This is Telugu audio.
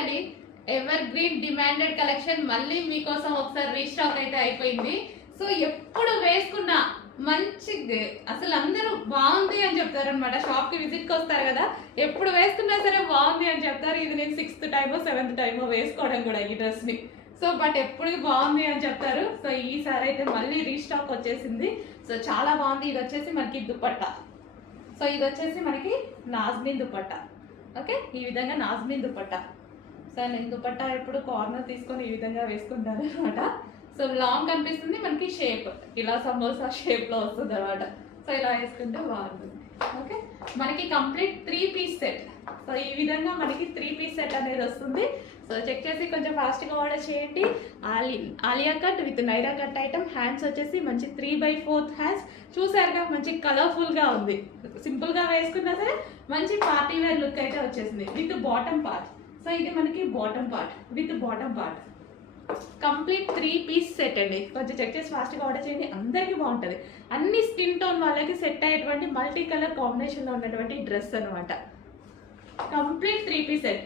అండి, ఎవర్ గ్రీన్ డిమాండెడ్ కలెక్షన్ మళ్ళీ మీకోసం ఒకసారి రీస్టాక్ అయితే అయిపోయింది. సో ఎప్పుడు వేసుకున్నా మంచి అసలు అందరూ బాగుంది అని చెప్తారు అనమాట. షాప్ కి విజిట్ కి వస్తారు కదా, ఎప్పుడు వేసుకున్నా సరే బాగుంది అని చెప్తారు. ఇది నేను 6th టైమో 7th టైమో వేసుకోవడం కూడా ఈ డ్రెస్ ని. సో బట్ ఎప్పుడు బాగుంది అని చెప్తారు. సో ఈసారి అయితే మళ్ళీ రీస్టాక్ వచ్చేసింది. సో చాలా బాగుంది. ఇది వచ్చేసి మనకి దుపట్టా. సో ఇది వచ్చేసి మనకి నాజ్మిన్ దుపట్టా. ఓకే, ఈ విధంగా నాజ్మిన్ దుపట్టా. సో నేను దుపట్టా ఎప్పుడు కార్నర్ తీసుకొని ఈ విధంగా వేసుకుంటాను అనమాట. సో లాంగ్ కనిపిస్తుంది, మనకి షేప్ ఇలా సమోసా షేప్ లో వస్తుంది అనమాట. సో ఇలా వేసుకుంటే బాగుంటుంది. ఓకే, మనకి కంప్లీట్ 3 పీస్ సెట్. సో ఈ విధంగా మనకి 3 పీస్ సెట్ అనేది వస్తుంది. సో చెక్ చేసి కొంచెం ఫాస్ట్గా ఆర్డర్ చేయండి. Alia cut with Naira cut item. Hands వచ్చేసి మంచి 3/4 హ్యాండ్స్. చూసారుగా మంచి కలర్ఫుల్గా ఉంది. సింపుల్గా వేసుకున్నా సరే మంచి పార్టీ వేర్ లుక్ అయితే వచ్చేసింది విత్ బాటమ్ పార్ట్. సో ఇది మనకి bottom part with bottom part. Complete 3 piece set అండి. కొంచెం చెక్ చేసి ఫాస్ట్గా ఆర్డర్ చేయండి, అందరికీ బాగుంటుంది. అన్ని స్కిన్ టోన్ వాళ్ళకి సెట్ అయ్యేటువంటి మల్టీ కలర్ కాంబినేషన్లో ఉన్నటువంటి డ్రెస్ అనమాట. Complete 3 piece set.